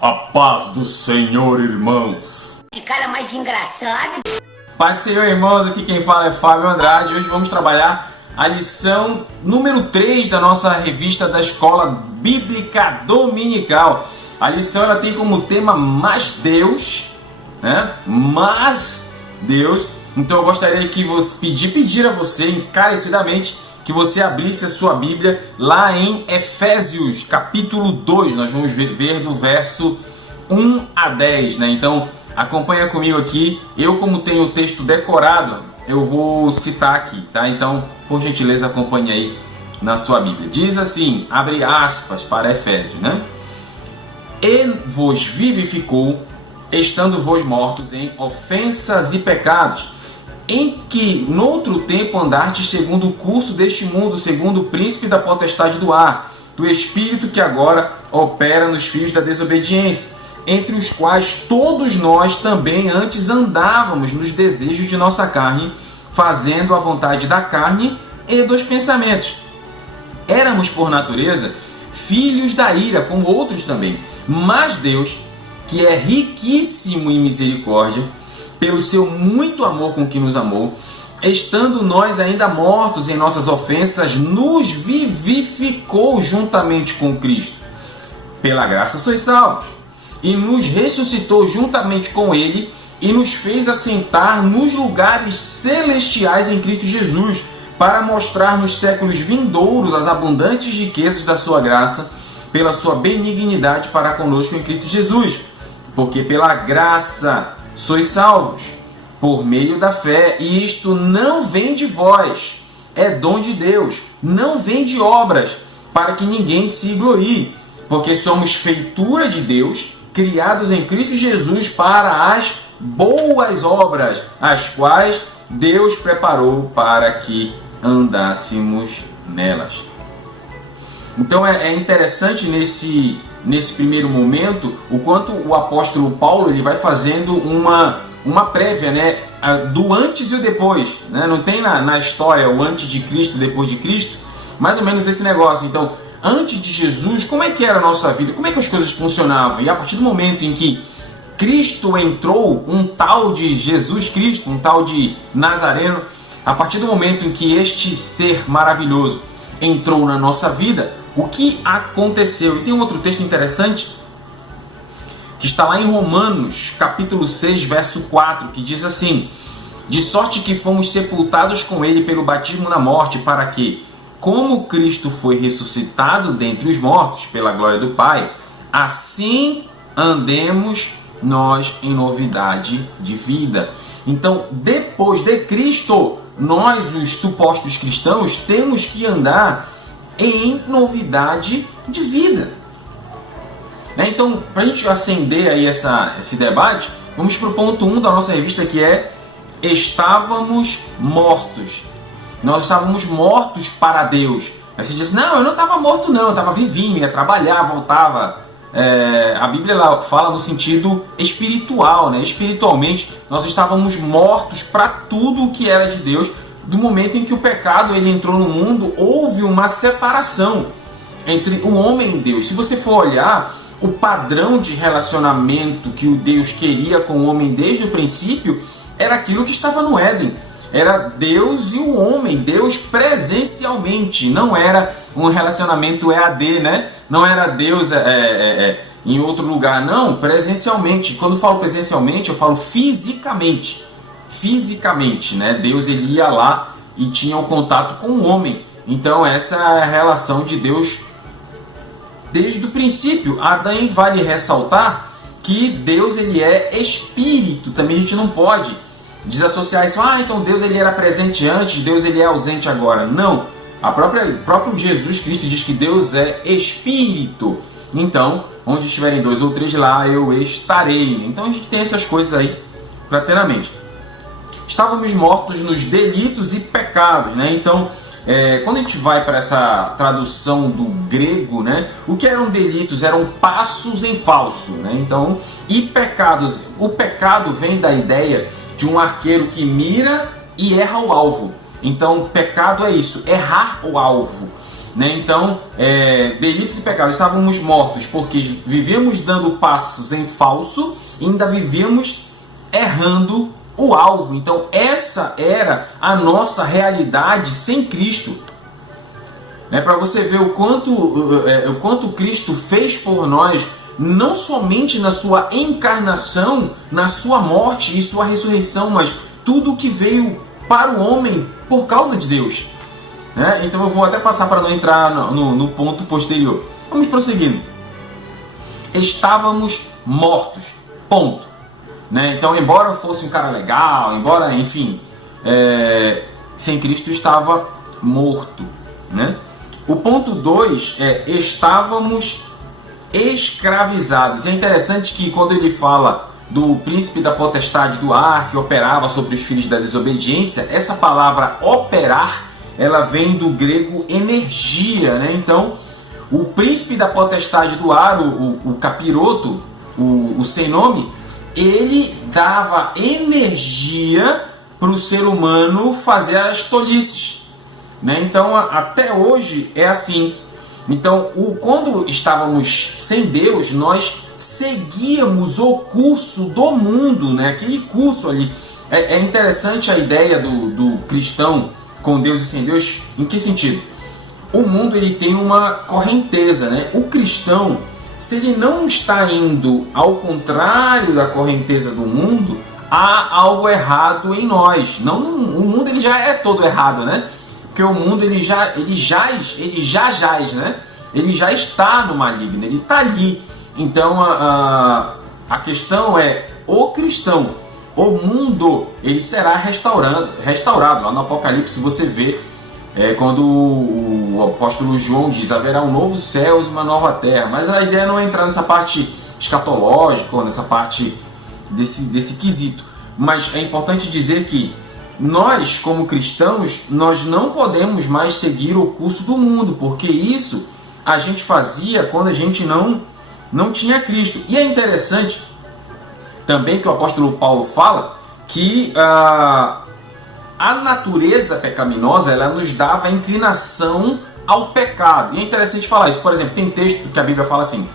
A paz do Senhor, irmãos. Que cara mais engraçado. Paz do Senhor, irmãos. Aqui quem fala é Fábio Andrade. Hoje vamos trabalhar a lição número 3 da nossa revista da Escola Bíblica Dominical. A lição ela tem como tema Mas Deus, né? Mas Deus. Então eu gostaria que você pedir a você encarecidamente que você abrisse a sua Bíblia lá em Efésios, capítulo 2. Nós vamos ver do verso 1 a 10, né? Então, acompanha comigo aqui. Eu, como tenho o texto decorado, eu vou citar aqui, tá? Então, por gentileza, acompanhe aí na sua Bíblia. Diz assim, abre aspas para Efésios, né? E vos vivificou, estando vos mortos em ofensas e pecados, em que noutro tempo andastes segundo o curso deste mundo, segundo o príncipe da potestade do ar, do espírito que agora opera nos filhos da desobediência, entre os quais todos nós também antes andávamos nos desejos de nossa carne, fazendo a vontade da carne e dos pensamentos. Éramos por natureza filhos da ira, como outros também, mas Deus, que é riquíssimo em misericórdia, pelo seu muito amor com que nos amou, estando nós ainda mortos em nossas ofensas, nos vivificou juntamente com Cristo. Pela graça sois salvos. E nos ressuscitou juntamente com Ele e nos fez assentar nos lugares celestiais em Cristo Jesus, para mostrar nos séculos vindouros as abundantes riquezas da sua graça, pela sua benignidade para conosco em Cristo Jesus. Porque pela graça sois salvos, por meio da fé, e isto não vem de vós, é dom de Deus, não vem de obras, para que ninguém se glorie, porque somos feitura de Deus, criados em Cristo Jesus para as boas obras, as quais Deus preparou para que andássemos nelas. Então é interessante nesse primeiro momento o quanto o apóstolo Paulo ele vai fazendo uma prévia, né, do antes e o depois, né? Não tem na história o antes de Cristo, depois de Cristo, mais ou menos esse negócio. Então, antes de Jesus, como é que era a nossa vida? Como é que as coisas funcionavam? E a partir do momento em que Cristo entrou, um tal de Jesus Cristo, um tal de Nazareno, a partir do momento em que este ser maravilhoso entrou na nossa vida, o que aconteceu? E tem um outro texto interessante que está lá em Romanos, capítulo 6, verso 4, que diz assim: de sorte que fomos sepultados com ele pelo batismo na morte, para que, como Cristo foi ressuscitado dentre os mortos pela glória do Pai, assim andemos nós em novidade de vida. Então, depois de Cristo, nós, os supostos cristãos, temos que andar em novidade de vida. Então, para a gente acender aí esse debate, vamos para o ponto 1 da nossa revista, que é: estávamos mortos. Nós estávamos mortos para Deus. Aí você diz: não, eu não estava morto não, eu estava vivinho, ia trabalhar, voltava. A Bíblia ela fala no sentido espiritual, né? Espiritualmente, nós estávamos mortos para tudo o que era de Deus. Do momento em que o pecado ele entrou no mundo, houve uma separação entre o homem e Deus. Se você for olhar o padrão de relacionamento que o Deus queria com o homem desde o princípio, era aquilo que estava no Éden. Era Deus e o homem, Deus presencialmente. Não era um relacionamento EAD, né? Não era Deus em outro lugar, não, presencialmente. Quando eu falo presencialmente, eu falo fisicamente. Fisicamente, né? Deus ele ia lá e tinha um contato com o homem. Então essa é a relação de Deus desde o princípio. Adão, vale ressaltar que Deus ele é espírito. Também a gente não pode desassociar isso. Então Deus ele era presente antes, Deus ele é ausente agora. Não. Próprio Jesus Cristo diz que Deus é espírito. Então, onde estiverem 2 ou 3 lá, eu estarei. Então a gente tem essas coisas aí para ter na mente. Estávamos mortos nos delitos e pecados, né? Então, quando a gente vai para essa tradução do grego, né? O que eram delitos? Eram passos em falso, né? Então, e pecados? O pecado vem da ideia de um arqueiro que mira e erra o alvo. Então, pecado é isso, errar o alvo. né? Então, delitos e pecados, estávamos mortos porque vivíamos dando passos em falso e ainda vivíamos errando o alvo. Então, essa era a nossa realidade sem Cristo. Para você ver o quanto Cristo fez por nós, não somente na sua encarnação, na sua morte e sua ressurreição, mas tudo que veio para o homem por causa de Deus. Então eu vou até passar para não entrar no ponto posterior. Vamos prosseguindo. Estávamos mortos, ponto. Então, embora eu fosse um cara legal, embora, enfim, sem Cristo estava morto. O ponto 2 é: estávamos escravizados. É interessante que quando ele fala do príncipe da potestade do ar que operava sobre os filhos da desobediência, essa palavra operar, ela vem do grego energia, Então, o príncipe da potestade do ar, o capiroto, o sem nome, ele dava energia para o ser humano fazer as tolices. Então, até hoje é assim. Então, quando estávamos sem Deus, nós seguíamos o curso do mundo, aquele curso ali. É interessante a ideia do cristão com Deus e sem Deus. Em que sentido? O mundo ele tem uma correnteza. O cristão, se ele não está indo ao contrário da correnteza do mundo, há algo errado em nós. O mundo ele já é todo errado, Porque o mundo ele já jaz, Ele já está no maligno, ele está ali. Então a questão é: o cristão, o mundo, ele será restaurado. Lá no Apocalipse você vê quando o apóstolo João diz: haverá um novo céu e uma nova terra. Mas a ideia não é entrar nessa parte escatológica, ou nessa parte desse quesito. Mas é importante dizer que nós, como cristãos, nós não podemos mais seguir o curso do mundo, porque isso a gente fazia quando a gente não tinha Cristo. E é interessante também que o apóstolo Paulo fala que a natureza pecaminosa, ela nos dava inclinação ao pecado. E é interessante falar isso. Por exemplo, tem texto que a Bíblia fala assim: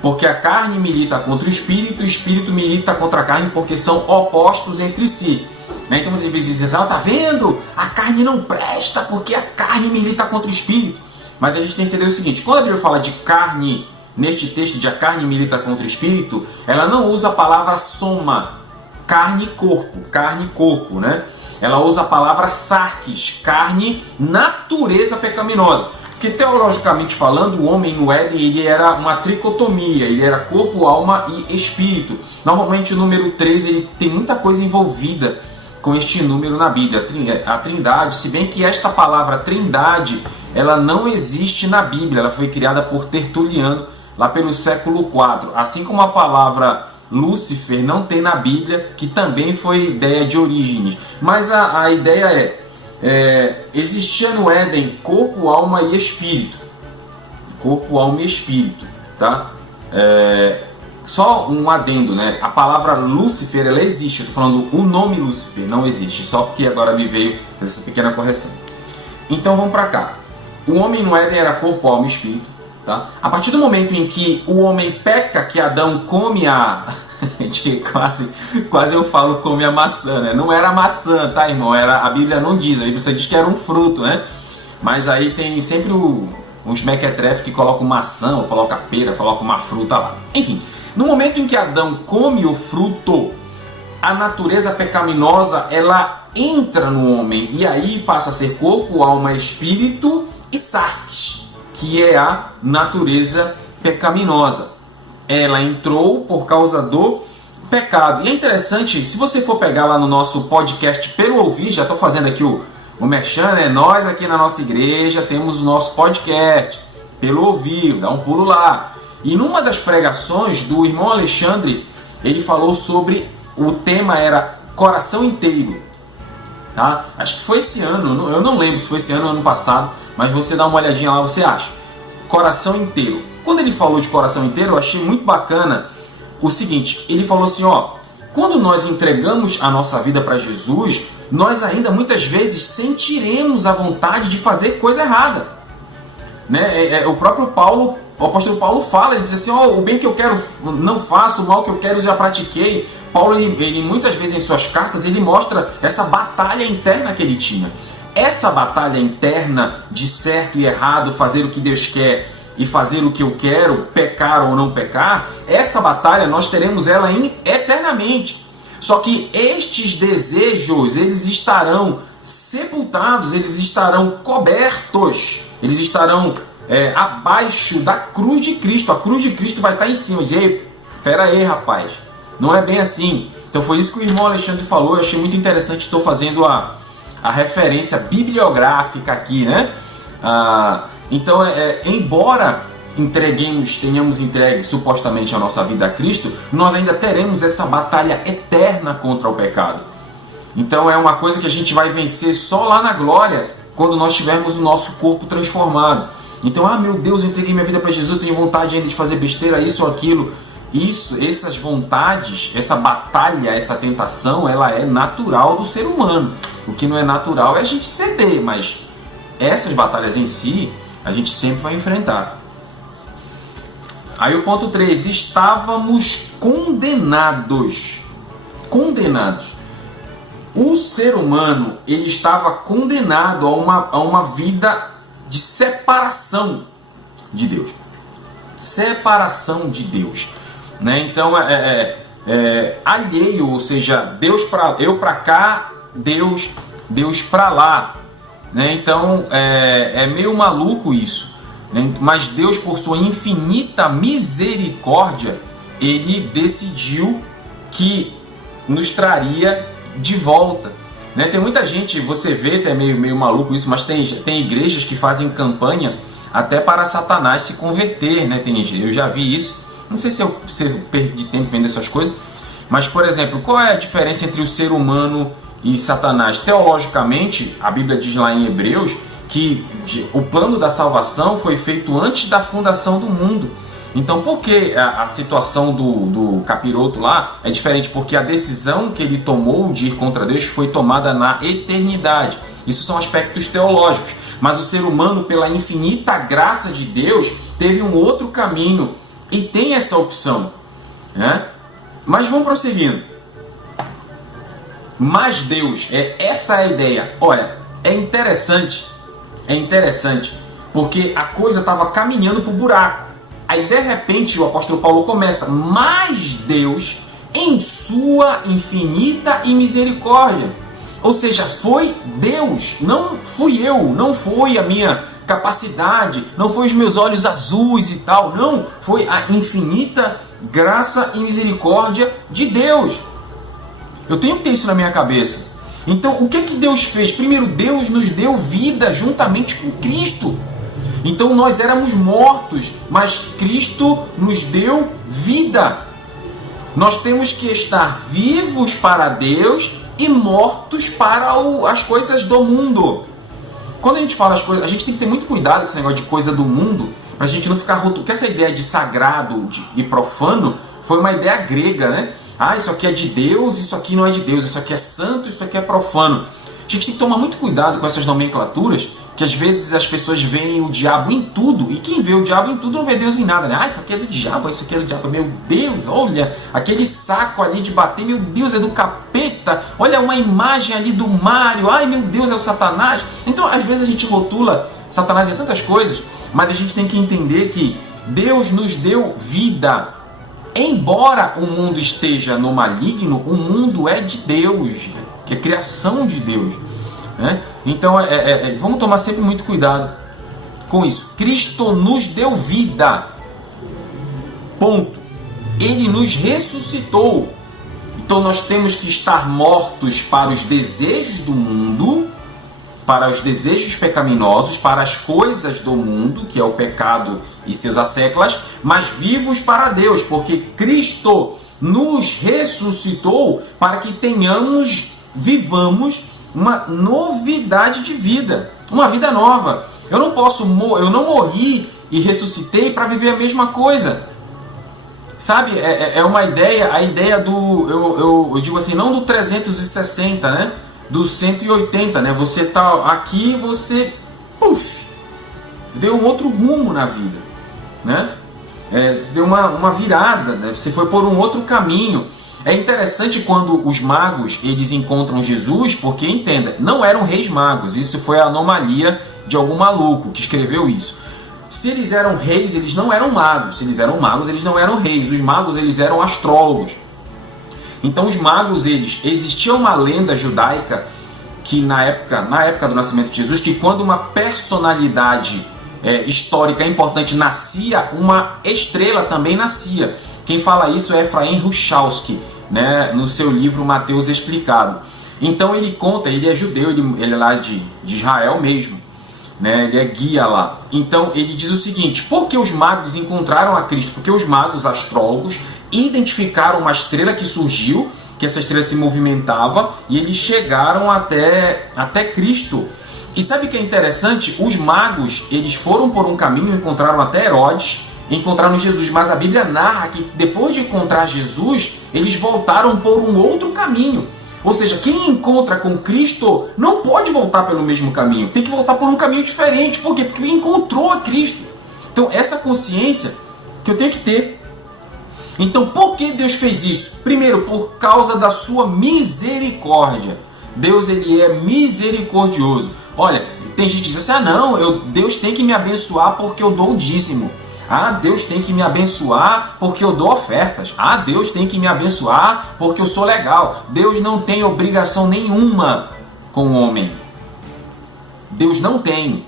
porque a carne milita contra o espírito milita contra a carne, porque são opostos entre si. Então muitas vezes dizem assim: tá vendo? A carne não presta porque a carne milita contra o espírito. Mas a gente tem que entender o seguinte: quando a Bíblia fala de carne, neste texto de a carne milita contra o espírito, ela não usa a palavra soma, carne e corpo, Ela usa a palavra sarx, carne, natureza pecaminosa. Porque teologicamente falando, o homem no Éden ele era uma tricotomia, ele era corpo, alma e espírito. Normalmente o número 3 ele tem muita coisa envolvida com este número na Bíblia, a Trindade, se bem que esta palavra Trindade, ela não existe na Bíblia, ela foi criada por Tertuliano lá pelo século IV, assim como a palavra Lúcifer não tem na Bíblia, que também foi ideia de Orígenes. Mas a ideia existia no Éden corpo, alma e espírito. Corpo, alma e espírito, tá? Só um adendo, A palavra Lúcifer, ela existe. Eu estou falando o nome Lúcifer, não existe. Só porque agora me veio essa pequena correção. Então vamos para cá. O homem no Éden era corpo, alma e espírito, tá? A partir do momento em que o homem peca, que Adão come quase eu falo come a maçã, Não era maçã, tá, irmão? A Bíblia não diz. A Bíblia só diz que era um fruto, Mas aí tem sempre uns mequetrefe que colocam maçã, ou coloca pera, coloca uma fruta lá. Enfim. No momento em que Adão come o fruto, a natureza pecaminosa ela entra no homem e aí passa a ser corpo, alma, espírito e sarx, que é a natureza pecaminosa. Ela entrou por causa do pecado. E é interessante, se você for pegar lá no nosso podcast Pelo Ouvir, já estou fazendo aqui o merchan, nós aqui na nossa igreja temos o nosso podcast Pelo Ouvir, dá um pulo lá. E numa das pregações do irmão Alexandre, ele falou sobre, o tema era coração inteiro, tá? Acho que foi esse ano, eu não lembro se foi esse ano ou ano passado, mas você dá uma olhadinha lá, você acha. Coração inteiro. Quando ele falou de coração inteiro, eu achei muito bacana o seguinte, ele falou assim, quando nós entregamos a nossa vida para Jesus, nós ainda muitas vezes sentiremos a vontade de fazer coisa errada. né? O próprio Paulo, o apóstolo Paulo fala, ele diz assim, o bem que eu quero não faço, o mal que eu quero já pratiquei. Paulo, ele muitas vezes em suas cartas, ele mostra essa batalha interna que ele tinha. Essa batalha interna de certo e errado, fazer o que Deus quer e fazer o que eu quero, pecar ou não pecar, essa batalha nós teremos ela eternamente. Só que estes desejos, eles estarão sepultados, eles estarão cobertos, eles estarão abaixo da cruz de Cristo. A cruz de Cristo vai estar em cima. Diz, ei, pera aí, rapaz, não é bem assim. Então foi isso que o irmão Alexandre falou, eu achei muito interessante, estou fazendo a referência bibliográfica aqui, né? Então, embora tenhamos entregue supostamente a nossa vida a Cristo, nós ainda teremos essa batalha eterna contra o pecado. Então é uma coisa que a gente vai vencer só lá na glória, quando nós tivermos o nosso corpo transformado. Então, meu Deus, eu entreguei minha vida para Jesus, tenho vontade ainda de fazer besteira, isso ou aquilo. Essas vontades, essa batalha, essa tentação, ela é natural do ser humano. O que não é natural é a gente ceder, mas essas batalhas em si, a gente sempre vai enfrentar. Aí o ponto 3, estávamos condenados. Condenados. O ser humano, ele estava condenado a uma vida de separação de Deus. Separação de Deus. Né? Então, alheio, ou seja, eu para cá, Deus para lá. Né? Então, é meio maluco isso. Né? Mas Deus, por sua infinita misericórdia, Ele decidiu que nos traria de volta. Né? Tem muita gente, você vê, até meio maluco isso, mas tem igrejas que fazem campanha até para Satanás se converter. Né? Eu já vi isso. Não sei se eu perdi tempo vendo essas coisas, mas, por exemplo, qual é a diferença entre o ser humano e Satanás? Teologicamente, a Bíblia diz lá em Hebreus que o plano da salvação foi feito antes da fundação do mundo. Então, por que a situação do capiroto lá é diferente? Porque a decisão que ele tomou de ir contra Deus foi tomada na eternidade. Isso são aspectos teológicos. Mas o ser humano, pela infinita graça de Deus, teve um outro caminho e tem essa opção. Né? Mas vamos prosseguindo. Mas Deus, essa é a ideia. Olha, é interessante, porque a coisa estava caminhando para o buraco. Aí de repente o apóstolo Paulo começa, mas Deus, em sua infinita e misericórdia. Ou seja, foi Deus, não fui eu, não foi a minha capacidade, não foi os meus olhos azuis e tal, não, foi a infinita graça e misericórdia de Deus. Eu tenho que ter isso na minha cabeça. Então, o que Deus fez? Primeiro, Deus nos deu vida juntamente com Cristo. Então, nós éramos mortos, mas Cristo nos deu vida. Nós temos que estar vivos para Deus e mortos para as coisas do mundo. Quando a gente fala as coisas, a gente tem que ter muito cuidado com esse negócio de coisa do mundo, para a gente não ficar rotulando. Porque essa ideia de sagrado e profano foi uma ideia grega, né? Isso aqui é de Deus, isso aqui não é de Deus, isso aqui é santo, isso aqui é profano. A gente tem que tomar muito cuidado com essas nomenclaturas, que às vezes as pessoas veem o diabo em tudo, e quem vê o diabo em tudo não vê Deus em nada, né? Isso aqui é do diabo, isso aqui é do diabo, meu Deus, olha, aquele saco ali de bater, meu Deus, é do capeta, olha uma imagem ali do Mário, ai meu Deus, é o Satanás. Então às vezes a gente rotula Satanás em tantas coisas, mas a gente tem que entender que Deus nos deu vida. Embora o mundo esteja no maligno, o mundo é de Deus, que é criação de Deus. Né? Então, vamos tomar sempre muito cuidado com isso. Cristo nos deu vida. Ponto. Ele nos ressuscitou. Então, nós temos que estar mortos para os desejos do mundo, para os desejos pecaminosos, para as coisas do mundo, que é o pecado e seus asséclas, mas vivos para Deus, porque Cristo nos ressuscitou para que vivamos uma novidade de vida, uma vida nova. Eu não morri e ressuscitei para viver a mesma coisa. Sabe, é uma ideia, a ideia eu digo assim, não do 360, né? Do 180, né? Você tá aqui, você deu um outro rumo na vida, né? Você deu uma virada, né? Você foi por um outro caminho. É interessante quando os magos eles encontram Jesus, porque entenda, não eram reis magos, isso foi a anomalia de algum maluco que escreveu isso. Se eles eram reis, eles não eram magos. Se eles eram magos, eles não eram reis. Os magos, eles eram astrólogos. Então os magos, existia uma lenda judaica que na época do nascimento de Jesus, que quando uma personalidade histórica importante nascia, uma estrela também nascia. Quem fala isso é Efraim Ruchalski, né, no seu livro Mateus Explicado. Então ele conta, ele é judeu, ele é lá de Israel mesmo, né, ele é guia lá. Então ele diz o seguinte: por que os magos encontraram a Cristo? Porque os magos astrólogos identificaram uma estrela que surgiu, que essa estrela se movimentava, e eles chegaram até Cristo. E sabe o que é interessante? Os magos, eles foram por um caminho, encontraram até Herodes, encontraram Jesus, mas a Bíblia narra que depois de encontrar Jesus, eles voltaram por um outro caminho. Ou seja, quem encontra com Cristo não pode voltar pelo mesmo caminho, tem que voltar por um caminho diferente. Por quê? Porque encontrou a Cristo. Então essa consciência que eu tenho que ter. Então por que Deus fez isso? Primeiro, por causa da sua misericórdia. Deus, ele é misericordioso. Olha, tem gente que diz assim: Deus tem que me abençoar porque eu dou o dízimo. Deus tem que me abençoar porque eu dou ofertas. Deus tem que me abençoar porque eu sou legal. Deus não tem obrigação nenhuma com o homem. Deus não tem.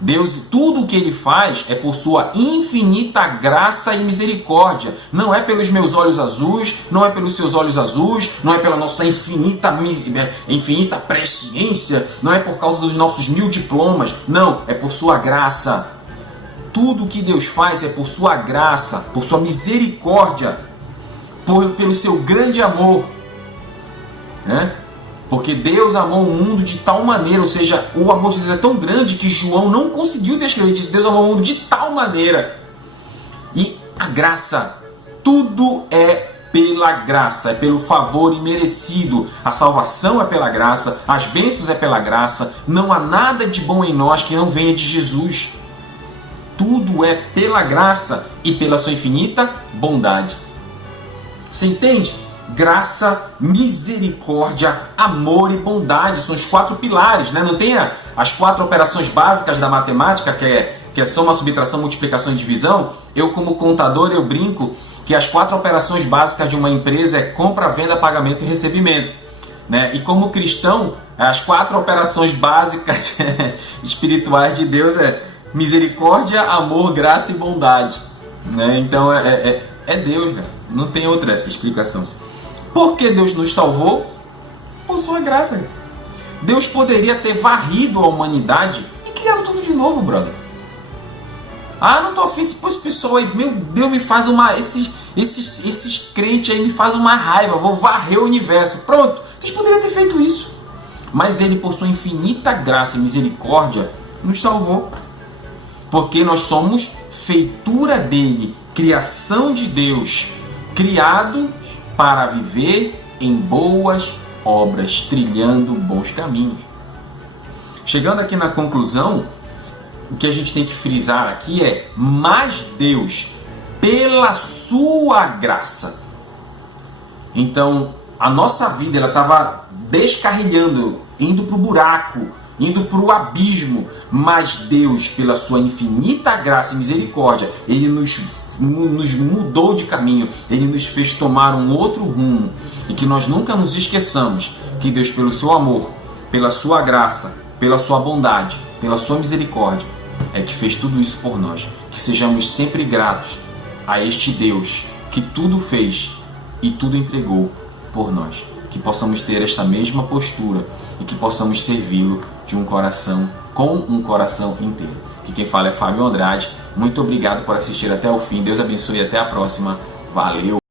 Deus, tudo o que Ele faz é por sua infinita graça e misericórdia. Não é pelos meus olhos azuis, não é pelos seus olhos azuis, não é pela nossa infinita presciência, não é por causa dos nossos 1000 diplomas. Não, é por sua graça. Tudo o que Deus faz é por sua graça, por sua misericórdia, pelo seu grande amor, né? Porque Deus amou o mundo de tal maneira, ou seja, o amor de Deus é tão grande que João não conseguiu descrever. Ele disse: Deus amou o mundo de tal maneira. E a graça, tudo é pela graça, é pelo favor imerecido. A salvação é pela graça, as bênçãos é pela graça. Não há nada de bom em nós que não venha de Jesus. Tudo é pela graça e pela sua infinita bondade. Você entende? Graça, misericórdia, amor e bondade são os 4 pilares, né? Não tem as 4 operações básicas da matemática, que é soma, subtração, multiplicação e divisão. Eu, como contador, eu brinco que as 4 operações básicas de uma empresa é compra, venda, pagamento e recebimento, né? E como cristão, as 4 operações básicas espirituais de Deus é misericórdia, amor, graça e bondade, né? Então é Deus, cara. Não tem outra explicação. Por que Deus nos salvou? Por sua graça. Deus poderia ter varrido a humanidade e criado tudo de novo, brother. Não tô afim, esse pessoal aí, meu Deus, me faz esses crentes aí me faz uma raiva, vou varrer o universo. Pronto, Deus poderia ter feito isso. Mas Ele, por sua infinita graça e misericórdia, nos salvou. Porque nós somos feitura dele, criação de Deus, criados para viver em boas obras, trilhando bons caminhos. Chegando aqui na conclusão, o que a gente tem que frisar aqui é: mas Deus, pela sua graça. Então, a nossa vida estava descarrilhando, indo para o buraco, indo para o abismo, mas Deus, pela sua infinita graça e misericórdia, Ele nos mudou de caminho, Ele nos fez tomar um outro rumo, e que nós nunca nos esqueçamos que Deus, pelo seu amor, pela sua graça, pela sua bondade, pela sua misericórdia, é que fez tudo isso por nós. Que sejamos sempre gratos a este Deus que tudo fez e tudo entregou por nós. Que possamos ter esta mesma postura e que possamos servi-lo com um coração inteiro. Que quem fala é Fábio Andrade. Muito obrigado por assistir até o fim. Deus abençoe e até a próxima. Valeu!